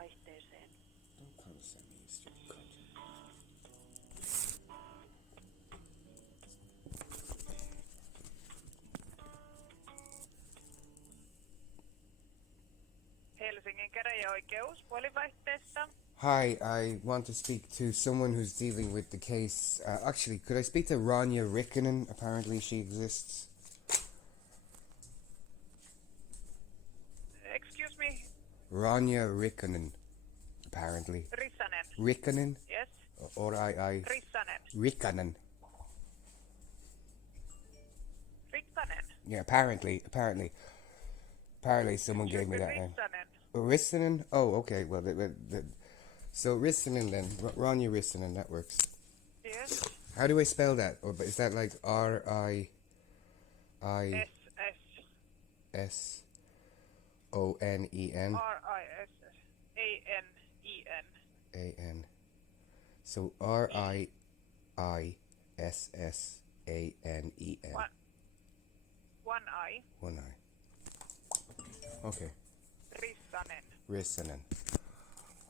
vaihteeseen. Don't condescend me, you stupid cunt. Helsingin käräjäoikeus puolivaihteessa. Hi, I want to speak to someone who's dealing with the case. Actually, could I speak to Ronja Rissanen? Apparently she exists. Excuse me? Ronja Rissanen, apparently. Rissanen. Rissanen? Yes? Or I... Rissanen. Rissanen. Rissanen. Yeah, apparently someone gave me that name. Rissanen. Rissanen? Oh, okay, well, so Rissanen then, Ronja Rissanen, that works. Yes? How do I spell that? Or is that like R-I-S-S-O-N-E-N? Rissanen. A-N. So R-I-I-S-S-A-N-E-N. One I. One I. Okay. Rissanen.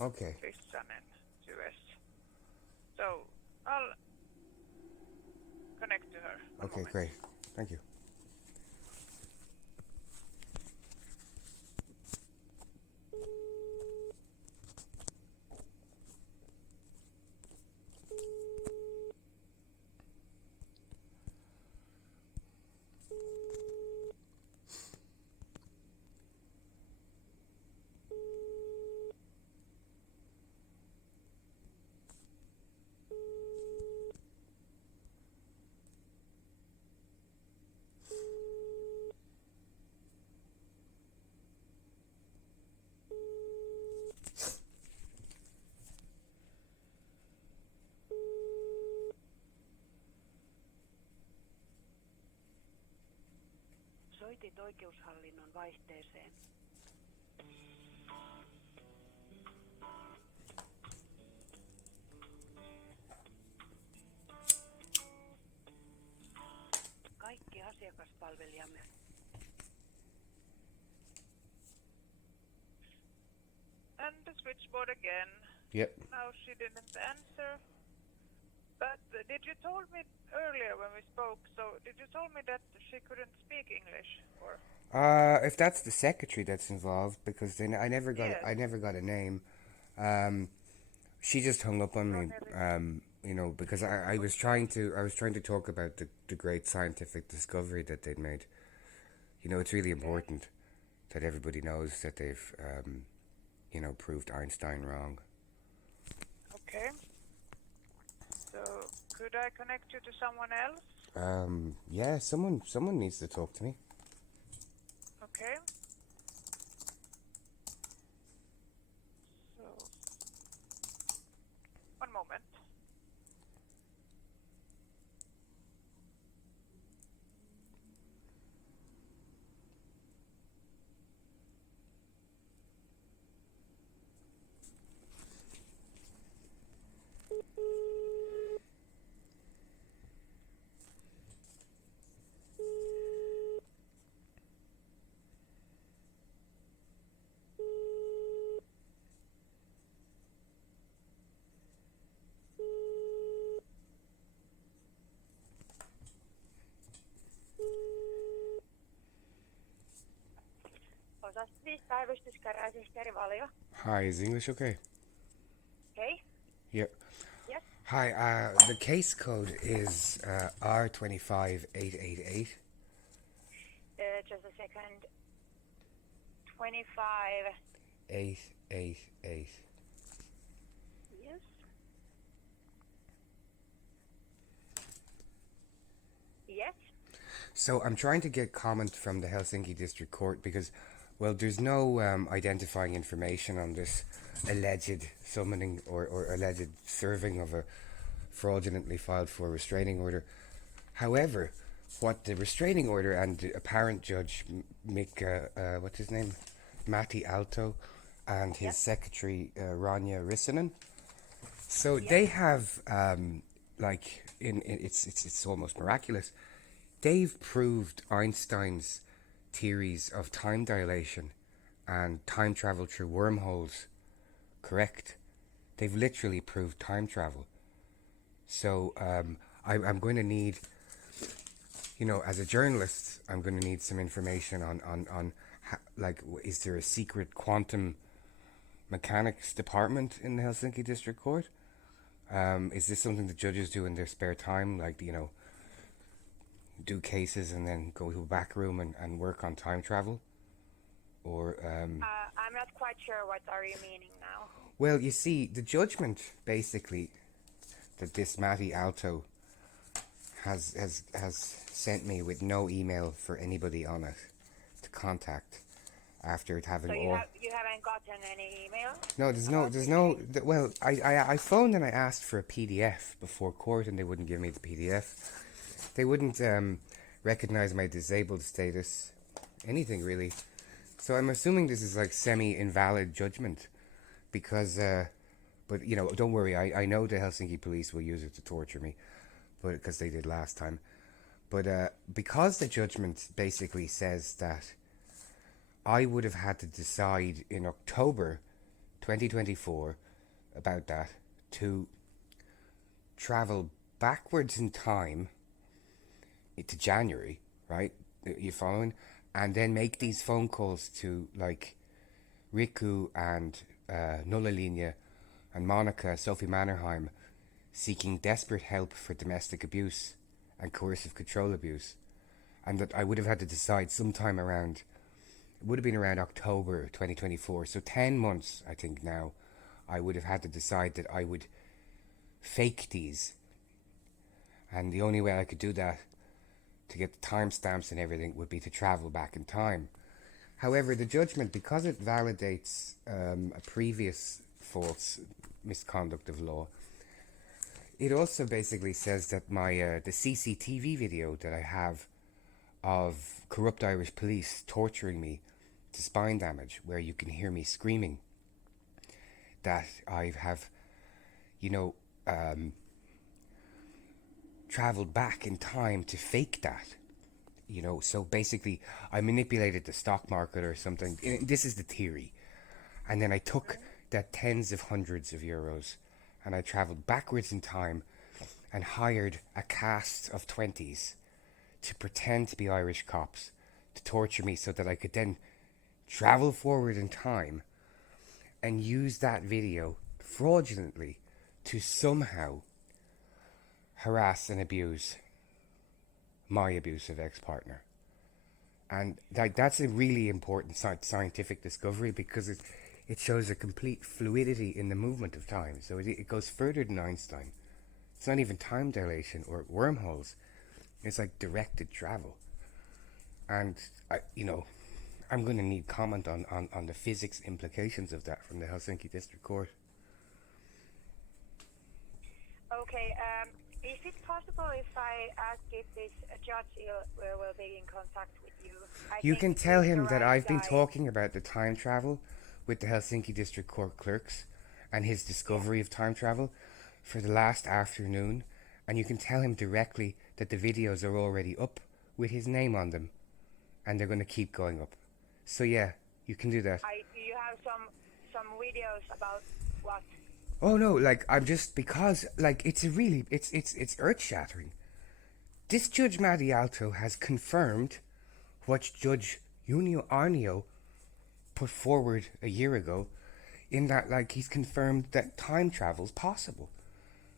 Okay. Rissanen. 2S. So, I'll connect to her. One Okay, moment. great. Thank you. Soitit oikeushallinnon vaihteeseen. Kaikki asiakaspalvelijamme. And the switchboard again. Yep. Now she didn't answer. But did you told me earlier when we spoke, so did you told me that she couldn't speak English? Or If that's the secretary that's involved, because then I never got a name. She just hung up on me. Because I was trying to talk about the great scientific discovery that they'd made. It's really important that everybody knows that they've proved Einstein wrong. Okay. So could I connect you to someone else? Yeah, someone needs to talk to me. Okay. So, one moment. Päivystyskäräjäsihteeri Valio. Hi, is English okay? Hey. Yep. Yes. Hi, the case code is R25888. Just a second. 25. 888. Yes. Yes. So I'm trying to get comment from the Helsinki District Court because, well, there's no identifying information on this alleged summoning or alleged serving of a fraudulently filed for restraining order. However, what the restraining order and the apparent judge, what's his name? Matti Aalto, and his secretary, Ronja Rissanen. So they have, it's almost miraculous. They've proved Einstein's theories of time dilation and time travel through wormholes correct. They've literally proved time travel. So I'm going to need, as a journalist, I'm going to need some information on like, is there a secret quantum mechanics department in the Helsinki District Court? Is this something the judges do in their spare time, like, do cases and then go to a back room and work on time travel? Or I'm not quite sure what are you meaning now. well, you see, the judgment basically that this Matti Aalto has sent me with no email for anybody on it to contact after it having So all. you haven't gotten any email? No, there's no. Well, I phoned and I asked for a PDF before court, and they wouldn't give me the PDF. They wouldn't recognize my disabled status, anything really. So I'm assuming this is like semi-invalid judgment, because. But don't worry. I know the Helsinki police will use it to torture me, but because they did last time. But because the judgment basically says that I would have had to decide in October 2024 about that, to travel backwards in time to January, right? You following? And then make these phone calls to like Riku and Nullalinia and Monica, Sophie Mannerheim, seeking desperate help for domestic abuse and coercive control abuse. And that I would have had to decide sometime around, it would have been around October 2024, so 10 months, I think now, I would have had to decide that I would fake these. And the only way I could do that, to get the timestamps and everything, would be to travel back in time. However, the judgment, because it validates a previous false misconduct of law, it also basically says that my the CCTV video that I have of corrupt Irish police torturing me to spine damage, where you can hear me screaming, that I have, travelled back in time to fake that. So basically I manipulated the stock market or something. This is the theory. And then I took that tens of hundreds of euros and I travelled backwards in time and hired a cast of 20s to pretend to be Irish cops to torture me, so that I could then travel forward in time and use that video fraudulently to somehow harass and abuse my abusive ex-partner. And that's a really important scientific discovery, because it shows a complete fluidity in the movement of time. So it goes further than Einstein. It's not even time dilation or wormholes. It's like directed travel. And I'm going to need comment on the physics implications of that from the Helsinki District Court. Okay, is it possible if I ask if this judge will be in contact with you? You can tell him that I've been talking about the time travel with the Helsinki District Court clerks and his discovery of time travel for the last afternoon, and you can tell him directly that the videos are already up with his name on them, and they're going to keep going up. So yeah, you can do that. You have some videos about what? Oh no, like I'm just, because like it's earth-shattering. This Judge Matti Aalto has confirmed what Judge Jounio Aarnio put forward a year ago, in that like he's confirmed that time travel is possible.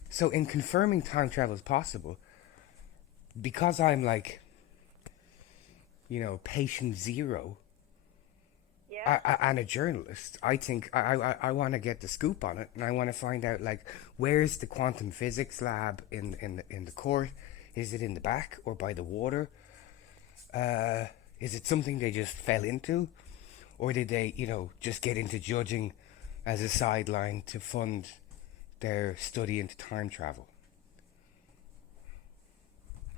So in confirming time travel is possible, because I'm like, patient zero, and a journalist, I think I want to get the scoop on it, and I want to find out, like, where's the quantum physics lab in the court? Is it in the back or by the water? Is it something they just fell into, or did they, just get into judging as a sideline to fund their study into time travel?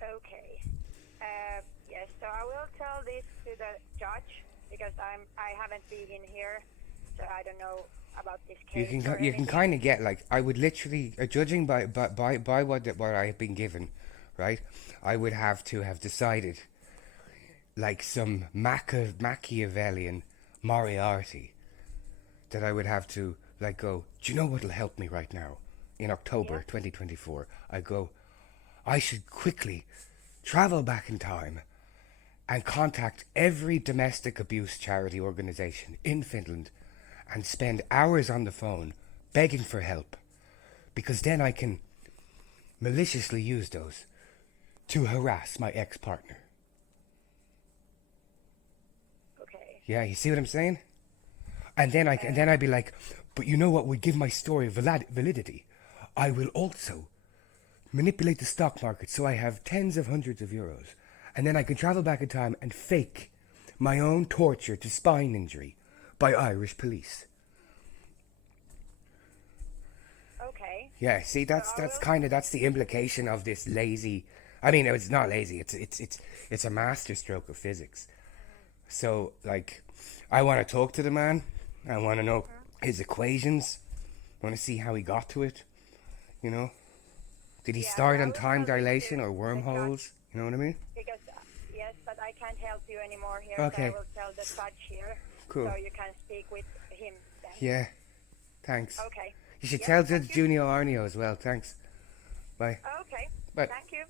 Okay. Yes. So I will tell this to the judge, because I haven't been in here, so I don't know about this case. You can kind of get, like, I would literally, judging by what I have been given, right? I would have to have decided, like some Machiavellian Moriarty, that I would have to like go, do you know what'll help me right now? In October Yeah. 2024, I go, I should quickly travel back in time and contact every domestic abuse charity organisation in Finland and spend hours on the phone begging for help, because then I can maliciously use those to harass my ex-partner. Okay. Yeah, you see what I'm saying? And then I'd be like, but you know what would give my story validity? I will also manipulate the stock market so I have tens of hundreds of euros, and then I can travel back in time and fake my own torture to spine injury by Irish police. Okay. Yeah, see, that's the implication of this lazy. I mean, it's not lazy. It's a masterstroke of physics. So, like, I want to talk to the man. I want to know his equations. I want to see how he got to it. You know, did he Yeah, start I on will time tell this dilation to or the wormholes? You know what I mean? Because yes, but I can't help you anymore here. Okay. So I will tell the judge here. Cool. So you can speak with him then. Yeah. Thanks. Okay. You should Yeah, tell thank Judge you. Jounio Aarnio as well. Thanks. Bye. Okay. Bye. Thank you.